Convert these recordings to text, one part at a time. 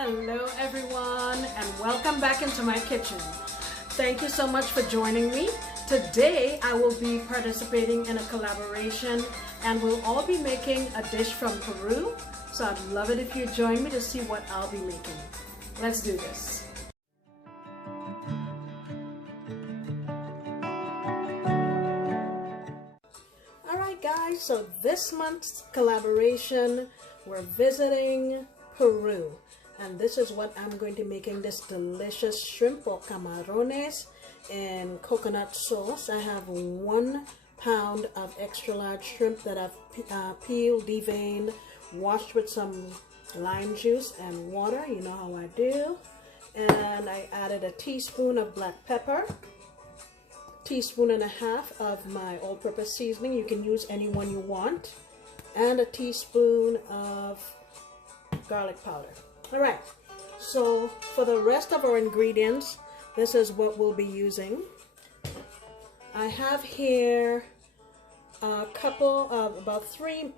Hello everyone and welcome back into my kitchen. Thank you so much for joining me. Today I will be participating in a collaboration and we'll all be making a dish from Peru. So I'd love it if you join me to see what I'll be making. Let's do this. Alright guys, so this month's collaboration we're visiting Peru. And this is what I'm going to be making, this delicious shrimp or camarones in coconut sauce. I have 1 pound of extra large shrimp that I've peeled, deveined, washed with some lime juice and water. You know how I do. And I added a teaspoon of black pepper, 1.5 teaspoons of my all-purpose seasoning. You can use any one you want. And a teaspoon of garlic powder. Alright, so for the rest of our ingredients, this is what we'll be using. I have here a couple of, about 3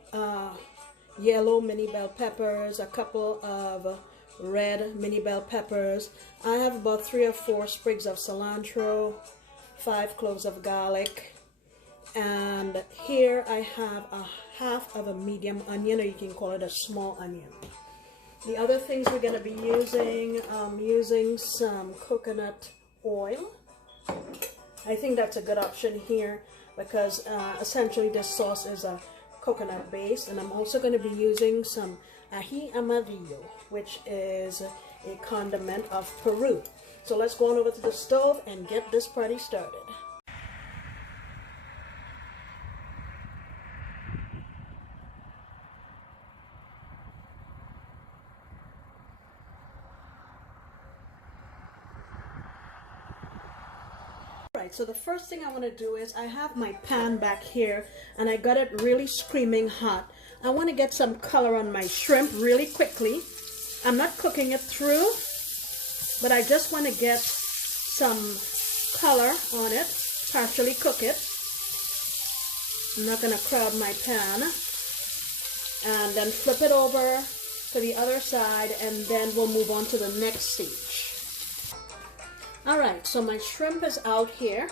yellow mini bell peppers, a couple of red mini bell peppers. I have about 3 or 4 sprigs of cilantro, 5 cloves of garlic, and here I have a half of a medium onion, or you can call it a small onion. The other things we're going to be using, using some coconut oil. I think that's a good option here because essentially this sauce is a coconut base. And I'm also going to be using some ají amarillo, which is a condiment of Peru. So let's go on over to the stove and get this party started. Right, so the first thing I want to do is I have my pan back here and I got it really screaming hot. I want to get some color on my shrimp really quickly. I'm not cooking it through, but I just want to get some color on it, partially cook it. I'm not going to crowd my pan, and then flip it over to the other side, and then we'll move on to the next stage. Alright, so my shrimp is out here.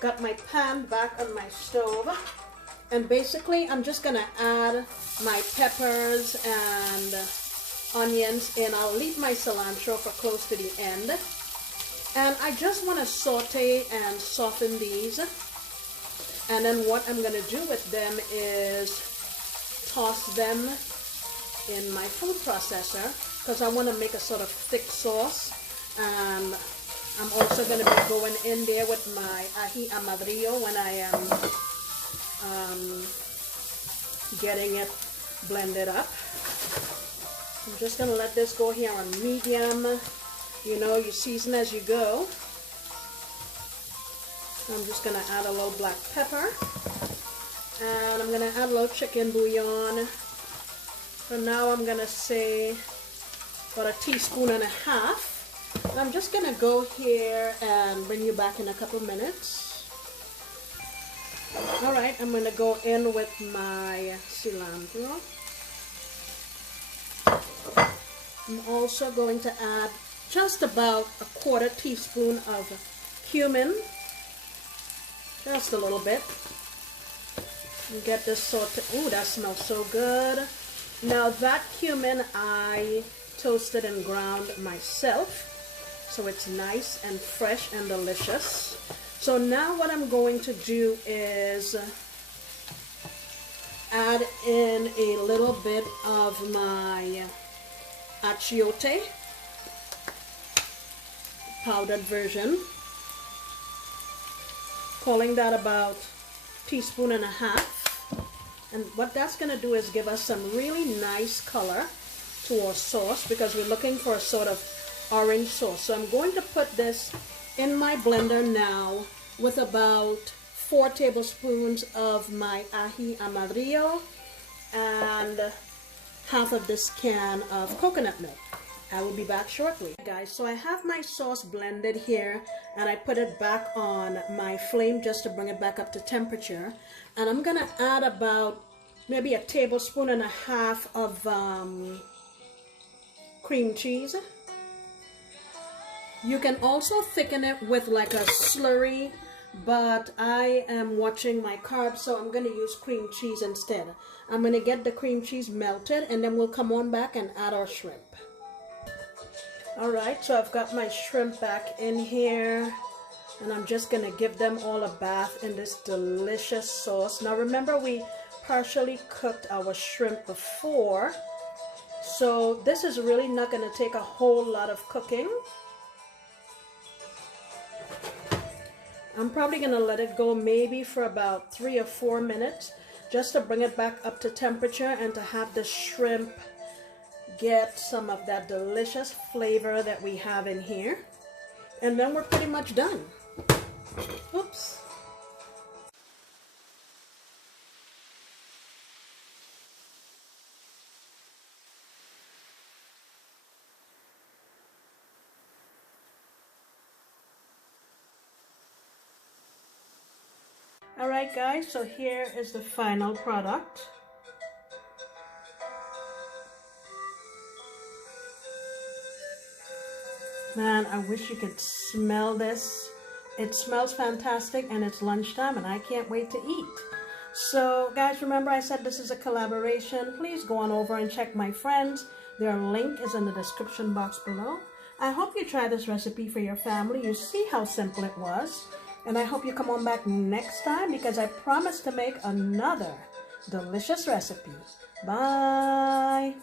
Got my pan back on my stove. And basically, I'm just going to add my peppers and onions in. I'll leave my cilantro for close to the end. And I just want to saute and soften these. And then what I'm going to do with them is toss them in my food processor, because I want to make a sort of thick sauce. And I'm also going to be going in there with my ají amarillo when I am getting it blended up. I'm just going to let this go here on medium. You know, you season as you go. I'm just going to add a little black pepper. And I'm going to add a little chicken bouillon. For now, I'm going to say about 1.5 teaspoons. I'm just going to go here and bring you back in a couple minutes. Alright, I'm going to go in with my cilantro. I'm also going to add just about 1/4 teaspoon of cumin. Just a little bit. And get this sauteed. Ooh, that smells so good. Now that cumin I toasted and ground myself. So it's nice and fresh and delicious. So now what I'm going to do is add in a little bit of my achiote, powdered version. Calling that about 1.5 teaspoons. And what that's going to do is give us some really nice color to our sauce, because we're looking for a sort of orange sauce. So I'm going to put this in my blender now with about 4 tablespoons of my ají amarillo and half of this can of coconut milk. I will be back shortly. Guys, so I have my sauce blended here and I put it back on my flame just to bring it back up to temperature. And I'm gonna add about maybe 1.5 tablespoons of cream cheese. You can also thicken it with like a slurry, but I am watching my carbs, so I'm going to use cream cheese instead. I'm going to get the cream cheese melted, and then we'll come on back and add our shrimp. Alright, so I've got my shrimp back in here, and I'm just going to give them all a bath in this delicious sauce. Now remember, we partially cooked our shrimp before, so this is really not going to take a whole lot of cooking. I'm probably going to let it go maybe for about 3 or 4 minutes, just to bring it back up to temperature and to have the shrimp get some of that delicious flavor that we have in here. And then we're pretty much done. Oops. Alright guys, so here is the final product. Man, I wish you could smell this. It smells fantastic, and it's lunchtime and I can't wait to eat. So guys, remember I said this is a collaboration. Please go on over and check my friends. Their link is in the description box below. I hope you try this recipe for your family. You see how simple it was. And I hope you come on back next time, because I promise to make another delicious recipe. Bye!